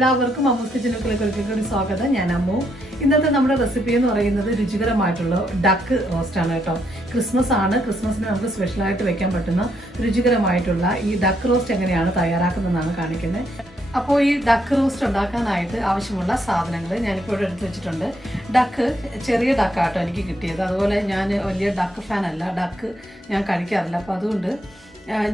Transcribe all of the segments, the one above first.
എല്ലാവർക്കും അമ്മൂസ് കിച്ചണിലേക്ക് ഒരിക്കൽ കൂടി സ്വാഗതം. ഞാൻ അമ്മു. ഇന്നത്തെ നമ്മുടെ റെസിപ്പി എന്ന് പറയുന്നത് രുചികരമായിട്ടുള്ള ഡക്ക് റോസ്റ്റ് ആണ് കേട്ടോ. ക്രിസ്മസ് ആണ്. ക്രിസ്മസിന് നമുക്ക് സ്പെഷ്യലായിട്ട് വെക്കാൻ പറ്റുന്ന രുചികരമായിട്ടുള്ള ഈ ഡക്ക് റോസ്റ്റ് എങ്ങനെയാണ് തയ്യാറാക്കുന്നതെന്നാണ് കാണിക്കുന്നത്. അപ്പോൾ ഈ ഡക്ക് റോസ്റ്റ് ഉണ്ടാക്കാനായിട്ട് ആവശ്യമുള്ള സാധനങ്ങൾ ഞാനിപ്പോൾ ഇവിടെ എടുത്ത് വെച്ചിട്ടുണ്ട്. ഡക്ക് ചെറിയ ഡക്കാട്ടോ എനിക്ക് കിട്ടിയത്. അതുപോലെ ഞാൻ വലിയ ഡക്ക് ഫാൻ അല്ല, ഡക്ക് ഞാൻ കഴിക്കാറില്ല. അപ്പോൾ അതുകൊണ്ട്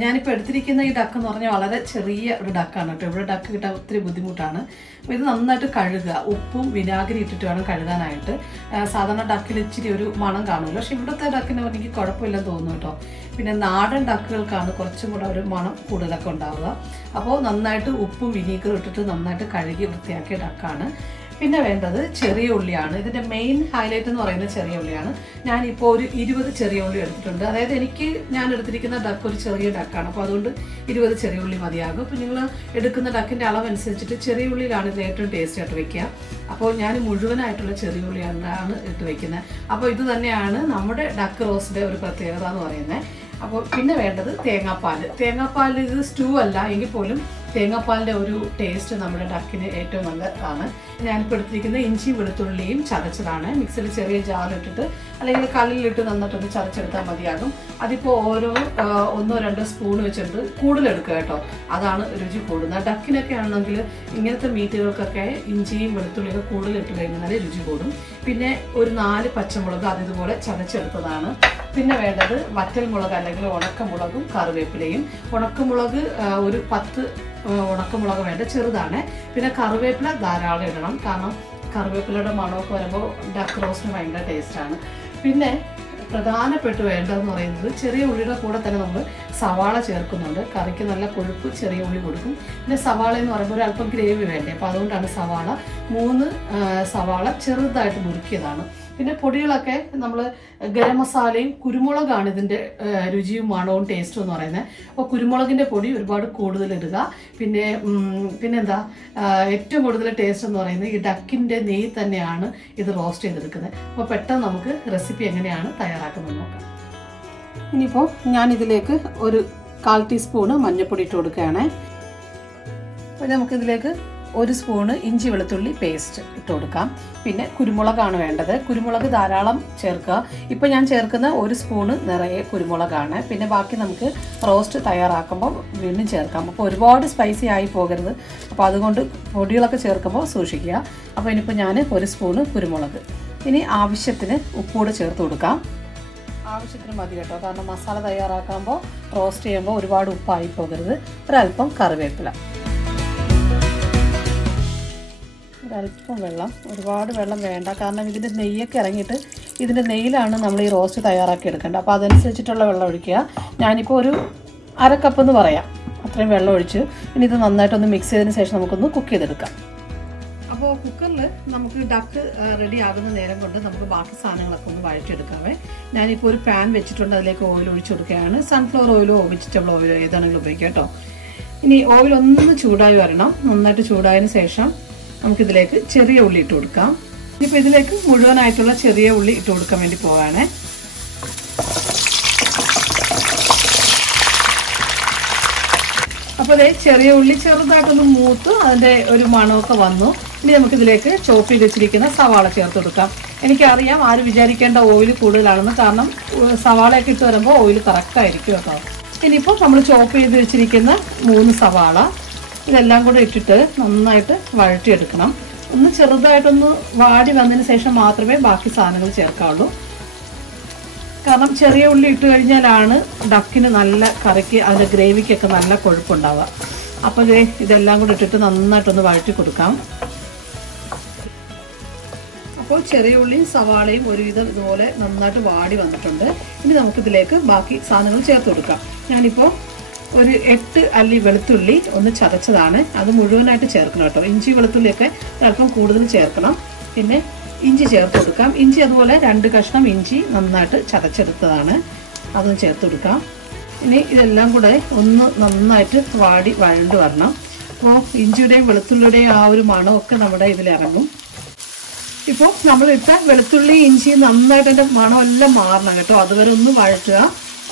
ഞാനിപ്പോൾ എടുത്തിരിക്കുന്ന ഈ ഡക്ക് എന്ന് പറഞ്ഞാൽ വളരെ ചെറിയ ഒരു ഡക്കാണ് കേട്ടോ. ഇവിടെ ഡക്ക് കിട്ടാൻ ഒത്തിരി ബുദ്ധിമുട്ടാണ്. അപ്പോൾ ഇത് നന്നായിട്ട് കഴുകുക, ഉപ്പും വിനാഗിരി ഇട്ടിട്ട് വേണം കഴുകാനായിട്ട്. സാധാരണ ഡക്കിൽ ഇച്ചിരി ഒരു മണം കാണുമല്ലോ, പക്ഷെ ഇവിടുത്തെ ഡക്കിന് എനിക്ക് കുഴപ്പമില്ലെന്ന് തോന്നുന്നു കേട്ടോ. പിന്നെ നാടൻ ഡക്കുകൾക്കാണ് കുറച്ചും കൂടെ ഒരു മണം കൂടുതലൊക്കെ ഉണ്ടാവുക. അപ്പോൾ നന്നായിട്ട് ഉപ്പും വിനീഗറും ഇട്ടിട്ട് നന്നായിട്ട് കഴുകി വൃത്തിയാക്കിയ ഡക്കാണ്. പിന്നെ വേണ്ടത് ചെറിയ ഉള്ളിയാണ്. ഇതിൻ്റെ മെയിൻ ഹൈലൈറ്റ് എന്ന് പറയുന്നത് ചെറിയ ഉള്ളിയാണ്. ഞാനിപ്പോൾ ഒരു 20 ചെറിയ ഉള്ളി എടുത്തിട്ടുണ്ട്. അതായത് ഞാൻ എടുത്തിരിക്കുന്ന ഡക്ക് ഒരു ചെറിയ ഡക്കാണ്, അപ്പോൾ അതുകൊണ്ട് 20 ചെറിയ ഉള്ളി മതിയാകും. അപ്പോൾ നിങ്ങൾ എടുക്കുന്ന ഡക്കിൻ്റെ അളവനുസരിച്ചിട്ട് ചെറിയ ഉള്ളിയിലാണ് ഇത് ഏറ്റവും ടേസ്റ്റ് ആയിട്ട് വെക്കുക. അപ്പോൾ ഞാൻ മുഴുവനായിട്ടുള്ള ചെറിയ ഉള്ളിയാണ് ഇട്ട് വയ്ക്കുന്നത്. അപ്പോൾ ഇത് തന്നെയാണ് നമ്മുടെ ഡക്ക് റോസ്റ്റിൻ്റെ ഒരു പ്രത്യേകത എന്ന് പറയുന്നത്. അപ്പോൾ പിന്നെ വേണ്ടത് തേങ്ങാപ്പാൽ ഇത് സ്റ്റൂ അല്ല എങ്കിൽ പോലും തേങ്ങാപ്പാലിൻ്റെ ഒരു ടേസ്റ്റ് നമ്മുടെ ഡക്കിന് ഏറ്റവും നല്ലതാണ്. ഞാനിപ്പോൾ എടുത്തിരിക്കുന്നത് ഇഞ്ചിയും വെളുത്തുള്ളിയും ചതച്ചതാണ്. മിക്സിയിൽ ചെറിയ ജാറിലിട്ടിട്ട് അല്ലെങ്കിൽ കല്ലിലിട്ട് നന്നായിട്ടൊന്ന് ചതച്ചെടുത്താൽ മതിയാകും. അതിപ്പോൾ ഓരോ 1-2 സ്പൂൺ വെച്ചിട്ട് കൂടുതലെടുക്കുക കേട്ടോ, അതാണ് രുചി കൂടുന്നത്. ഡക്കിനൊക്കെ ആണെങ്കിൽ ഇങ്ങനത്തെ മീറ്റുകൾക്കൊക്കെ ഇഞ്ചിയും വെളുത്തുള്ളിയൊക്കെ കൂടുതലിട്ട് കഴിഞ്ഞാൽ രുചി കൂടും. പിന്നെ ഒരു 4 പച്ചമുളക് അതിതുപോലെ ചതച്ചെടുത്തതാണ്. പിന്നെ വേണ്ടത് വറ്റൽമുളക് അല്ലെങ്കിൽ ഉണക്കമുളകും കറിവേപ്പിലയും. ഉണക്കമുളക് ഒരു 10 ഉണക്കമുളക് വേണ്ട, ചെറുതാണ്. പിന്നെ കറിവേപ്പില ധാരാളം ഇടണം, കാരണം കറിവേപ്പിലയുടെ മണമൊക്കെ വരുമ്പോൾ ഡക്ക് റോസ്റ്റിന് ഭയങ്കര ടേസ്റ്റാണ്. പിന്നെ പ്രധാനപ്പെട്ട് വേണ്ടതെന്ന് പറയുന്നത് ചെറിയ ഉള്ളിയുടെ കൂടെ തന്നെ നമ്മൾ സവാള ചേർക്കുന്നുണ്ട്. കറിക്ക് നല്ല കൊഴുപ്പ് ചെറിയ ഉള്ളി കൊടുക്കും. പിന്നെ സവാള എന്ന് പറയുമ്പോൾ ഒരു അല്പം ഗ്രേവി വേണ്ടേ, അപ്പോൾ അതുകൊണ്ടാണ് സവാള 3 സവാള ചെറുതായിട്ട് മുറുക്കിയതാണ്. പിന്നെ പൊടികളൊക്കെ നമ്മൾ ഗരം മസാലയും കുരുമുളകാണ് ഇതിൻ്റെ രുചിയും മണവും ടേസ്റ്റും എന്ന് പറയുന്നത്. അപ്പോൾ കുരുമുളകിൻ്റെ പൊടി ഒരുപാട് കൂടുതൽ ഇടുക. പിന്നെന്താ ഏറ്റവും കൂടുതൽ ടേസ്റ്റ് എന്ന് പറയുന്നത് ഈ ഡക്കിൻ്റെ നെയ്യ് തന്നെയാണ് ഇത് റോസ്റ്റ് ചെയ്തെടുക്കുന്നത്. അപ്പോൾ പെട്ടെന്ന് നമുക്ക് റെസിപ്പി എങ്ങനെയാണ് തയ്യാറാക്കുന്നത് നോക്കാം. ഇനിയിപ്പോൾ ഞാനിതിലേക്ക് ഒരു 1/4 ടീസ്പൂണ് മഞ്ഞൾപ്പൊടി ഇട്ട് കൊടുക്കുകയാണ്. അപ്പോൾ നമുക്കിതിലേക്ക് 1 സ്പൂണ് ഇഞ്ചി വെളുത്തുള്ളി പേസ്റ്റ് ഇട്ട് കൊടുക്കാം. പിന്നെ കുരുമുളകാണ് വേണ്ടത്. കുരുമുളക് ധാരാളം ചേർക്കുക. ഇപ്പോൾ ഞാൻ ചേർക്കുന്ന 1 സ്പൂണ് നിറയെ കുരുമുളകാണ്. പിന്നെ ബാക്കി നമുക്ക് റോസ്റ്റ് തയ്യാറാക്കുമ്പോൾ വീണ്ടും ചേർക്കാം. അപ്പോൾ ഒരുപാട് സ്പൈസി ആയി പോകരുത്. അപ്പോൾ അതുകൊണ്ട് പൊടികളൊക്കെ ചേർക്കുമ്പോൾ സൂക്ഷിക്കുക. അപ്പോൾ ഇനിയിപ്പോൾ ഞാൻ 1 സ്പൂണ് കുരുമുളക്, ഇനി ആവശ്യത്തിന് ഉപ്പൂടെ ചേർത്ത് കൊടുക്കാം. ആവശ്യത്തിന് മതി കേട്ടോ, കാരണം മസാല തയ്യാറാക്കുമ്പോൾ റോസ്റ്റ് ചെയ്യുമ്പോൾ ഒരുപാട് ഉപ്പായി പോകരുത്. ഒരല്പം കറിവേപ്പില, ഒരല്പം വെള്ളം. ഒരുപാട് വെള്ളം വേണ്ട, കാരണം ഇതിൻ്റെ നെയ്യൊക്കെ ഇറങ്ങിയിട്ട് ഇതിൻ്റെ നെയ്യിലാണ് നമ്മൾ ഈ റോസ്റ്റ് തയ്യാറാക്കി എടുക്കേണ്ടത്. അപ്പോൾ അതനുസരിച്ചിട്ടുള്ള വെള്ളം ഒഴിക്കുക. ഞാനിപ്പോൾ ഒരു 1/2 കപ്പ് എന്ന് പറയാം, അത്രയും വെള്ളം ഒഴിച്ച് ഇനി ഇത് നന്നായിട്ടൊന്ന് മിക്സ് ചെയ്തതിന് ശേഷം നമുക്കൊന്ന് കുക്ക് ചെയ്തെടുക്കാം. അപ്പോൾ കുക്കറിൽ നമുക്ക് ഡക്ക് റെഡി ആകുന്ന നേരം കൊണ്ട് നമുക്ക് ബാക്കി സാധനങ്ങളൊക്കെ ഒന്ന് വഴറ്റിയെടുക്കാവേ. ഞാനിപ്പോൾ ഒരു പാൻ വെച്ചിട്ടുണ്ട്, അതിലേക്ക് ഓയിൽ ഒഴിച്ചു കൊടുക്കുകയാണ്. സൺഫ്ലവർ ഓയിലോ വെജിറ്റബിൾ ഓയിലോ ഏതാണെങ്കിലും ഉപയോഗിക്കാം കേട്ടോ. ഇനി ഓയിൽ ഒന്ന് ചൂടായി വരണം. നന്നായിട്ട് ചൂടായതിന് ശേഷം നമുക്കിതിലേക്ക് ചെറിയ ഉള്ളി ഇട്ട് കൊടുക്കാം. ഇനിയിപ്പോൾ ഇതിലേക്ക് മുഴുവനായിട്ടുള്ള ചെറിയ ഉള്ളി ഇട്ട് കൊടുക്കാൻ വേണ്ടി പോവാണ്. അപ്പോൾ അതേ ചെറിയ ഉള്ളി ചെറുതായിട്ടൊന്ന് മൂത്ത് അതിൻ്റെ ഒരു മണമൊക്കെ വന്നു. ഇനി നമുക്കിതിലേക്ക് ചോപ്പ് ചെയ്ത് വെച്ചിരിക്കുന്ന സവാള ചേർത്ത് കൊടുക്കാം. എനിക്കറിയാം ആരും വിചാരിക്കേണ്ട ഓയിൽ കൂടുതലാണെന്ന്, കാരണം സവാളയൊക്കെ ഇട്ട് വരുമ്പോൾ ഓയിൽ കറക്റ്റായിരിക്കും കേട്ടോ. ഇനിയിപ്പോൾ നമ്മൾ ചോപ്പ് ചെയ്ത് വെച്ചിരിക്കുന്ന 3 സവാള ഇതെല്ലാം കൂടെ ഇട്ടിട്ട് നന്നായിട്ട് വഴറ്റിയെടുക്കണം. ഒന്ന് ചെറുതായിട്ടൊന്ന് വാടി വന്നതിന് ശേഷം മാത്രമേ ബാക്കി സാധനങ്ങൾ ചേർക്കാവുള്ളൂ. കാരണം ചെറിയ ഉള്ളി ഇട്ട് കഴിഞ്ഞാലാണ് ഡക്കിന് നല്ല കറിക്ക് അതിൻ്റെ ഗ്രേവിക്കൊക്കെ നല്ല കൊഴുപ്പുണ്ടാവുക. അപ്പോൾ ഇതെല്ലാം കൂടെ ഇട്ടിട്ട് നന്നായിട്ടൊന്ന് വഴറ്റി കൊടുക്കാം. അപ്പോൾ ചെറിയ ഉള്ളിയും സവാളയും ഒരുവിധം ഇതുപോലെ നന്നായിട്ട് വാടി വന്നിട്ടുണ്ട്. ഇനി നമുക്കിതിലേക്ക് ബാക്കി സാധനങ്ങൾ ചേർത്ത് കൊടുക്കാം. ഞാനിപ്പോൾ ഒരു 8 അല്ലി വെളുത്തുള്ളി ഒന്ന് ചതച്ചതാണ്, അത് മുഴുവനായിട്ട് ചേർക്കണം കേട്ടോ. ഇഞ്ചി വെളുത്തുള്ളിയൊക്കെ അല്പം കൂടുതൽ ചേർക്കണം. പിന്നെ ഇഞ്ചി ചേർത്ത് കൊടുക്കാം. ഇഞ്ചി അതുപോലെ 2 കഷ്ണം ഇഞ്ചി നന്നായിട്ട് ചതച്ചെടുത്തതാണ്, അതൊന്ന് ചേർത്ത് കൊടുക്കാം. ഇനി ഇതെല്ലാം കൂടെ ഒന്ന് നന്നായിട്ട് വഴണ്ട് വരണം. അപ്പോൾ ഇഞ്ചിയുടെയും വെളുത്തുള്ളിയുടെയും ആ ഒരു മണമൊക്കെ നമ്മുടെ ഇതിലിറങ്ങും. ഇപ്പോൾ നമ്മളിട്ട വെളുത്തുള്ളി ഇഞ്ചി നന്നായിട്ട് അതിൻ്റെ മണമെല്ലാം മാറണം കേട്ടോ. അതുവരെ ഒന്ന് വഴറ്റുക.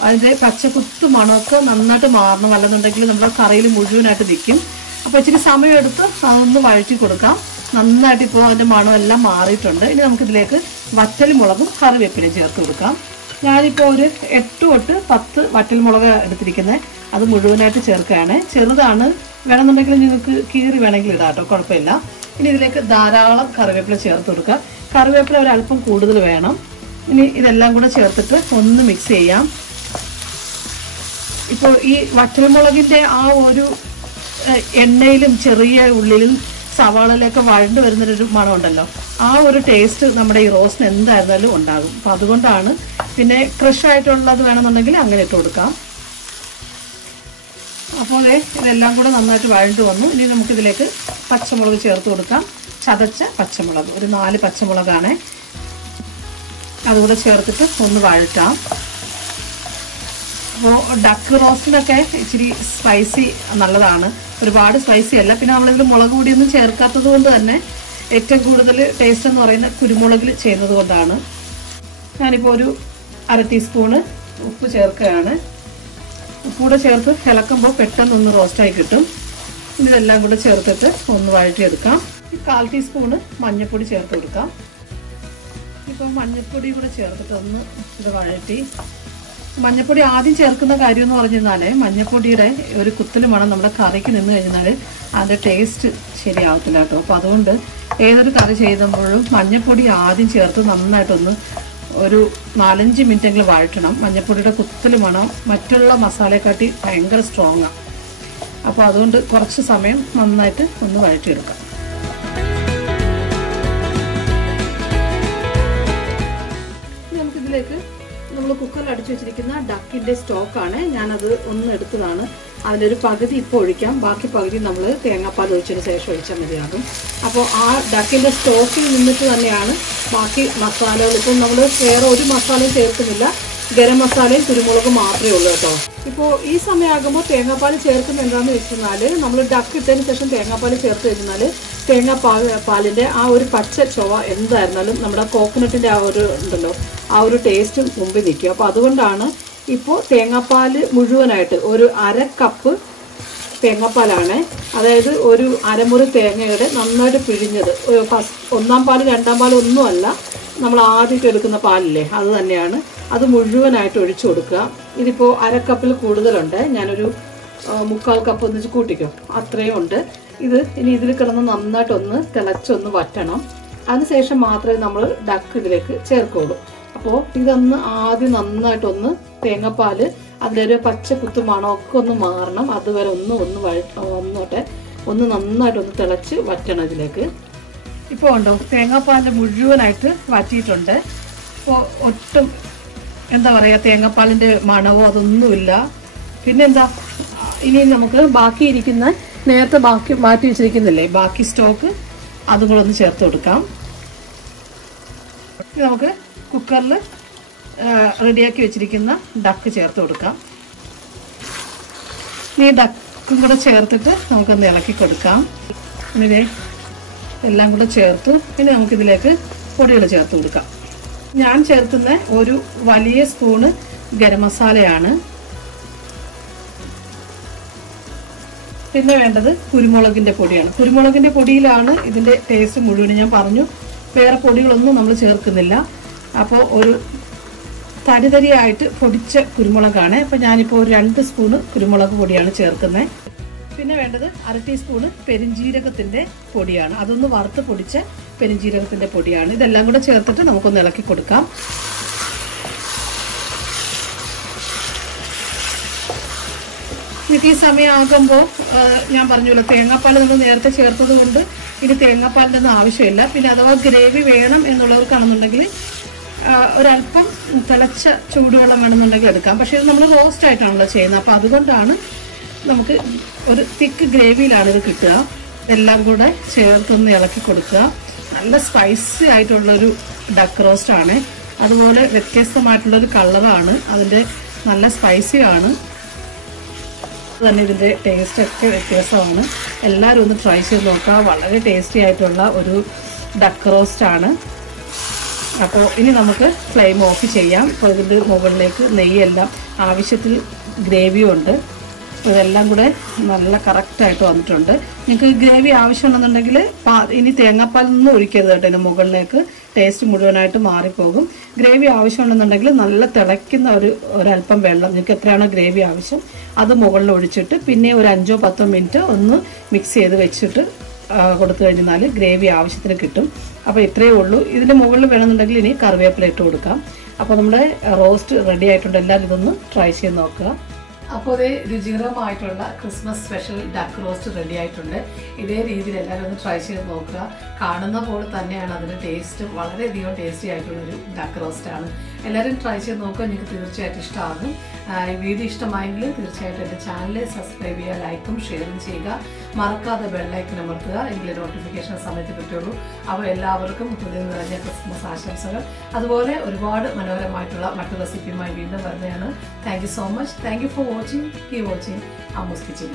അതിൻ്റെ പച്ചക്കുത്ത് മണമൊക്കെ നന്നായിട്ട് മാറണം, അല്ലെന്നുണ്ടെങ്കിൽ നമ്മുടെ കറിയിൽ മുഴുവനായിട്ട് നിൽക്കും. അപ്പോൾ ഇച്ചിരി സമയമെടുത്ത് അതൊന്ന് വഴറ്റി കൊടുക്കാം. നന്നായിട്ട് ഇപ്പോൾ അതിൻ്റെ മണമെല്ലാം മാറിയിട്ടുണ്ട്. ഇനി നമുക്കിതിലേക്ക് വറ്റൽമുളകും കറിവേപ്പിലയും ചേർത്ത് കൊടുക്കാം. ഞാനിപ്പോൾ ഒരു 8 തൊട്ട് 10 വറ്റൽമുളക് എടുത്തിരിക്കുന്നത്. അത് മുഴുവനായിട്ട് ചേർക്കുകയാണ്. ചെറുതാണ്, വേണമെന്നുണ്ടെങ്കിൽ നിങ്ങൾക്ക് കീറി വേണമെങ്കിൽ ഇടാം കേട്ടോ, കുഴപ്പമില്ല. ഇനി ഇതിലേക്ക് ധാരാളം കറിവേപ്പില ചേർത്ത് കൊടുക്കുക. കറിവേപ്പില ഒരല്പം കൂടുതൽ വേണം. ഇനി ഇതെല്ലാം കൂടെ ചേർത്തിട്ട് ഒന്ന് മിക്സ് ചെയ്യാം. ഇപ്പോൾ ഈ വറ്റൽമുളകിൻ്റെ ആ ഒരു എണ്ണയിലും ചെറിയ ഉള്ളിലും സവാളയിലൊക്കെ വഴണ്ട് വരുന്നൊരു മണം ഉണ്ടല്ലോ, ആ ഒരു ടേസ്റ്റ് നമ്മുടെ ഈ റോസ്റ്റിന് എന്തായിരുന്നാലും ഉണ്ടാകും. അപ്പം അതുകൊണ്ടാണ്. പിന്നെ ക്രഷ് ആയിട്ടുള്ളത് വേണമെന്നുണ്ടെങ്കിൽ അങ്ങനെ ഇട്ട് കൊടുക്കാം. അപ്പോൾ ഇതെല്ലാം കൂടെ നന്നായിട്ട് വഴണ്ട് വന്നു. ഇനി നമുക്കിതിലേക്ക് പച്ചമുളക് ചേർത്ത് കൊടുക്കാം. ചതച്ച പച്ചമുളക് ഒരു 4 പച്ചമുളകാണ്. അതുകൂടെ ചേർത്തിട്ട് ഒന്ന് വഴറ്റാം. അപ്പോൾ ഡക്ക് റോസ്റ്റിനൊക്കെ ഇച്ചിരി സ്പൈസി നല്ലതാണ്, ഒരുപാട് സ്പൈസി അല്ല. പിന്നെ നമ്മളിതിൽ മുളക് പൊടിയൊന്നും ചേർക്കാത്തത് കൊണ്ട് തന്നെ ഏറ്റവും കൂടുതൽ ടേസ്റ്റ് എന്ന് പറയുന്നത് കുരുമുളകിൽ ചെയ്യുന്നത് കൊണ്ടാണ്. ഞാനിപ്പോൾ ഒരു 1/2 ടീസ്പൂണ് ഉപ്പ് ചേർക്കുകയാണ്. ഉപ്പൂടെ ചേർത്ത് ഇളക്കുമ്പോൾ പെട്ടെന്നൊന്ന് റോസ്റ്റായി കിട്ടും. ഇതെല്ലാം കൂടെ ചേർത്തിട്ട് ഒന്ന് വഴറ്റിയെടുക്കാം. 1/4 ടീസ്പൂണ് മഞ്ഞൾപ്പൊടി ചേർത്ത് കൊടുക്കാം. ഇപ്പം മഞ്ഞൾപ്പൊടി കൂടെ ചേർത്തിട്ട് ഒന്ന് ഇത് വഴറ്റി. മഞ്ഞൾപ്പൊടി ആദ്യം ചേർക്കുന്ന കാര്യം എന്ന് പറഞ്ഞാൽ മഞ്ഞൾപ്പൊടിയുടെ ഒരു കുത്തൽ മണം നമ്മുടെ കറിക്ക് നിന്ന് കഴിഞ്ഞാൽ അതിൻ്റെ ടേസ്റ്റ് ശരിയാവത്തില്ല കേട്ടോ. അപ്പോൾ അതുകൊണ്ട് ഏതൊരു കറി ചെയ്യുമ്പോഴും മഞ്ഞൾപ്പൊടി ആദ്യം ചേർത്ത് നന്നായിട്ടൊന്ന് ഒരു 4-5 മിനിറ്റെങ്കിലും വഴറ്റണം. മഞ്ഞൾപ്പൊടിയുടെ കുത്തൽ മണം മറ്റുള്ള മസാലയെക്കാട്ടി ഭയങ്കര സ്ട്രോങ്ങാണ്. അപ്പോൾ അതുകൊണ്ട് കുറച്ച് സമയം നന്നായിട്ട് ഒന്ന് വഴറ്റിയെടുക്കാം. നമുക്കിതിലേക്ക് നമ്മൾ കുക്കറിൽ അടിച്ചു വെച്ചിരിക്കുന്ന ഡക്കിൻ്റെ സ്റ്റോക്കാണ്. ഞാനത് ഒന്ന് എടുത്തതാണ്. അതിലൊരു പകുതി ഇപ്പോൾ ഒഴിക്കാം, ബാക്കി പകുതി നമ്മൾ തേങ്ങാപ്പാൽ ഒഴിച്ചതിന് ശേഷം ഒഴിച്ചാൽ മതിയാകും. അപ്പോൾ ആ ഡക്കിൻ്റെ സ്റ്റോക്കിൽ നിന്നിട്ട് തന്നെയാണ് ബാക്കി മസാലകൾ. ഇപ്പം നമ്മൾ വേറെ ഒരു മസാലയും ചേർക്കുന്നില്ല, ഗരം മസാലയും കുരുമുളകും മാത്രമേ ഉള്ളൂ കേട്ടോ. ഇപ്പോൾ ഈ സമയമാകുമ്പോൾ തേങ്ങാപ്പാൽ ചേർക്കുന്ന എന്താണെന്ന് വെച്ചാൽ നമ്മൾ ഡക്ക് ഇട്ടതിന് ശേഷം തേങ്ങാപ്പാൽ ചേർത്ത് കഴിഞ്ഞാൽ പാലിൻ്റെ ആ ഒരു പച്ച ചൊവ എന്തായിരുന്നാലും നമ്മുടെ കോക്കനട്ടിൻ്റെ ആ ഒരു ഉണ്ടല്ലോ, ആ ഒരു ടേസ്റ്റ് മുമ്പിൽ നിൽക്കും. അപ്പോൾ അതുകൊണ്ടാണ് ഇപ്പോൾ തേങ്ങാപ്പാൽ മുഴുവനായിട്ട് ഒരു 1/2 കപ്പ് തേങ്ങാപ്പാലാണ്. അതായത് ഒരു അരമുറി തേങ്ങയുടെ നന്നായിട്ട് പിഴിഞ്ഞത്. ഒന്നാം പാല് 2ാം പാല് ഒന്നുമല്ല, നമ്മൾ ആദ്യമൊക്കെ എടുക്കുന്ന പാലില്ലേ അത് തന്നെയാണ്. അത് മുഴുവനായിട്ട് ഒഴിച്ചു കൊടുക്കുക. ഇതിപ്പോൾ 1/2 കപ്പിൽ കൂടുതലുണ്ട്. ഞാനൊരു 3/4 കപ്പ് ഒന്നിച്ച് കൂട്ടിക്കും, അത്രയും ഉണ്ട്. ഇനി ഇതിൽ കിടന്ന് നന്നായിട്ടൊന്ന് തിളച്ചൊന്ന് വറ്റണം. അതിനുശേഷം മാത്രമേ നമ്മൾ ഡക്ക് ഇതിലേക്ക് ചേർക്കുള്ളൂ. അപ്പോൾ ഇതൊന്ന് ആദ്യം നന്നായിട്ടൊന്ന് തേങ്ങാപ്പാല് അതിലൊരു പച്ച കുത്തു മണമൊക്കെ ഒന്ന് മാറണം. അതുവരെ ഒന്ന് നന്നായിട്ടൊന്ന് തിളച്ച് വറ്റണം ഇതിലേക്ക്. ഇപ്പോൾ ഉണ്ടോ തേങ്ങാപ്പാലിൻ്റെ മുഴുവനായിട്ട് വറ്റിയിട്ടുണ്ട്. ഇപ്പോൾ ഒട്ടും എന്താ പറയുക, തേങ്ങാപ്പാലിൻ്റെ മണവോ അതൊന്നുമില്ല. പിന്നെന്താ, ഇനി നമുക്ക് ബാക്കിയിരിക്കുന്ന നേരത്തെ മാറ്റി വെച്ചിരിക്കുന്നില്ലേ ബാക്കി സ്റ്റോക്ക്, അതും കൂടെ ഒന്ന് ചേർത്ത് കൊടുക്കാം. നമുക്ക് കുക്കറിൽ റെഡിയാക്കി വെച്ചിരിക്കുന്ന ഡക്ക് ചേർത്ത് കൊടുക്കാം. ഈ ഡക്കും കൂടെ ചേർത്തിട്ട് നമുക്കൊന്ന് ഇളക്കി കൊടുക്കാം. ഇനി എല്ലാം കൂടെ ചേർത്ത് ഇനി നമുക്കിതിലേക്ക് പൊടികൾ ചേർത്ത് കൊടുക്കാം. ഞാൻ ചേർക്കുന്ന ഒരു വലിയ സ്പൂണ് ഗരം മസാലയാണ്. പിന്നെ വേണ്ടത് കുരുമുളകിൻ്റെ പൊടിയാണ്. കുരുമുളകിൻ്റെ പൊടിയിലാണ് ഇതിൻ്റെ ടേസ്റ്റ് മുഴുവൻ. ഞാൻ പറഞ്ഞു വേറെ പൊടികളൊന്നും നമ്മൾ ചേർക്കുന്നില്ല. അപ്പോൾ ഒരു തരിതരിയായിട്ട് പൊടിച്ച കുരുമുളകാണ്. അപ്പോൾ ഞാനിപ്പോൾ ഒരു 2 സ്പൂണ് കുരുമുളക് പൊടിയാണ് ചേർക്കുന്നത്. പിന്നെ വേണ്ടത് 1/2 ടീസ്പൂണ് പെരിഞ്ജീരകത്തിൻ്റെ പൊടിയാണ്. അതൊന്ന് വറുത്ത് പൊടിച്ച പെരിഞ്ജീരകത്തിൻ്റെ പൊടിയാണ്. ഇതെല്ലാം കൂടെ ചേർത്തിട്ട് നമുക്കൊന്ന് ഇളക്കി കൊടുക്കാം. ഈ സമയമാകുമ്പോൾ ഞാൻ പറഞ്ഞല്ലോ തേങ്ങാപ്പാൽ നമ്മൾ നേരത്തെ ചേർത്തത് കൊണ്ട് ഇനി തേങ്ങാപ്പാലിൻ്റെ ഒന്നും ആവശ്യമില്ല. പിന്നെ അഥവാ ഗ്രേവി വേണം എന്നുള്ളവർക്കാണെന്നുണ്ടെങ്കിൽ ഒരല്പം തിളച്ച ചൂടുവെള്ളം വേണമെന്നുണ്ടെങ്കിൽ എടുക്കാം. പക്ഷേ ഇത് നമ്മൾ റോസ്റ്റ് ആയിട്ടാണല്ലോ ചെയ്യുന്നത്. അപ്പോൾ അതുകൊണ്ടാണ് നമുക്ക് ഒരു തിക്ക് ഗ്രേവിയിലാണ് ഇത് കിട്ടുക. എല്ലാം കൂടെ ചേർത്തൊന്ന് ഇളക്കി കൊടുക്കുക. നല്ല സ്പൈസി ആയിട്ടുള്ളൊരു ഡക്ക് റോസ്റ്റാണ്. അതുപോലെ വ്യത്യസ്തമായിട്ടുള്ളൊരു കളറാണ്, അതിൻ്റെ നല്ല സ്പൈസിയാണ്. തന്നെ ഇതിൻ്റെ ടേസ്റ്റൊക്കെ വ്യത്യാസമാണ്. എല്ലാവരും ഒന്ന് ട്രൈ ചെയ്ത് നോക്കുക. വളരെ ടേസ്റ്റി ആയിട്ടുള്ള ഒരു ഡക്ക് റോസ്റ്റാണ്. അപ്പോൾ ഇനി നമുക്ക് ഫ്ലെയിം ഓഫ് ചെയ്യാം. അപ്പോൾ ഇതിൻ്റെ മുകളിലേക്ക് നെയ്യെല്ലാം ആവശ്യത്തിൽ ഗ്രേവിയും ഉണ്ട്. ഇതെല്ലാം കൂടെ നല്ല കറക്റ്റ് കറക്റ്റായിട്ട് വന്നിട്ടുണ്ട്. നിങ്ങൾക്ക് ഗ്രേവി ആവശ്യമുണ്ടെന്നുണ്ടെങ്കിൽ ഇനി തേങ്ങാപ്പാലൊന്നും ഒഴിക്കരുത് കേട്ടോ. ഇതിന് മുകളിലേക്ക് ടേസ്റ്റ് മുഴുവനായിട്ട് മാറിപ്പോകും. ഗ്രേവി ആവശ്യമുണ്ടെന്നുണ്ടെങ്കിൽ നല്ല തിളയ്ക്കുന്ന ഒരല്പം വെള്ളം, നിങ്ങൾക്ക് എത്രയാണോ ഗ്രേവി ആവശ്യം അത് മുകളിൽ ഒഴിച്ചിട്ട് പിന്നെ ഒരു 5-10 മിനിറ്റ് ഒന്ന് മിക്സ് ചെയ്ത് വെച്ചിട്ട് കൊടുത്തു കഴിഞ്ഞാൽ ഗ്രേവി ആവശ്യത്തിന് കിട്ടും. അപ്പോൾ ഇത്രയേ ഉള്ളൂ. ഇതിൻ്റെ മുകളിൽ വേണമെന്നുണ്ടെങ്കിൽ ഇനി കറിവേപ്പില ഇട്ട് കൊടുക്കാം. അപ്പോൾ നമ്മുടെ റോസ്റ്റ് റെഡി ആയിട്ടുണ്ട്. എല്ലാവരും ഇതൊന്ന് ട്രൈ ചെയ്ത് നോക്കുക. അപ്പോൾ ഇതേ രുചികരമായിട്ടുള്ള Christmas special duck roast ready ആയിട്ടുണ്ട്. ഇതേ രീതിയിൽ എല്ലാവരും ഒന്ന് ട്രൈ ചെയ്ത് നോക്കുക. കാണുന്ന പോലെ തന്നെയാണ് അതിൻ്റെ ടേസ്റ്റും, വളരെയധികം ടേസ്റ്റി ആയിട്ടുള്ളൊരു ഡക്ക് റോസ്റ്റാണ്. എല്ലാവരും ട്രൈ ചെയ്ത് നോക്കുക. നിങ്ങൾക്ക് തീർച്ചയായിട്ടും ഇഷ്ടമാകും. ഈ വീഡിയോ ഇഷ്ടമായെങ്കിൽ തീർച്ചയായിട്ടും എൻ്റെ ചാനൽ സബ്സ്ക്രൈബ് ചെയ്യുക, ലൈക്കും ഷെയറും ചെയ്യുക. മറക്കാതെ ബെല്ലൈക്കൺ അമർത്തുക, എങ്കിലേ നോട്ടിഫിക്കേഷൻ സമയത്ത് കിട്ടുള്ളൂ. അപ്പോൾ എല്ലാവർക്കും ഹൃദയം നിറഞ്ഞ ക്രിസ്മസ് ആശംസകൾ. അതുപോലെ ഒരുപാട് മനോഹരമായിട്ടുള്ള മറ്റു റെസിപ്പിയുമായി വീണ്ടും വരുന്നതാണ്. Thank you so much. Thank you for watching. Keep watching Ammu's kitchen.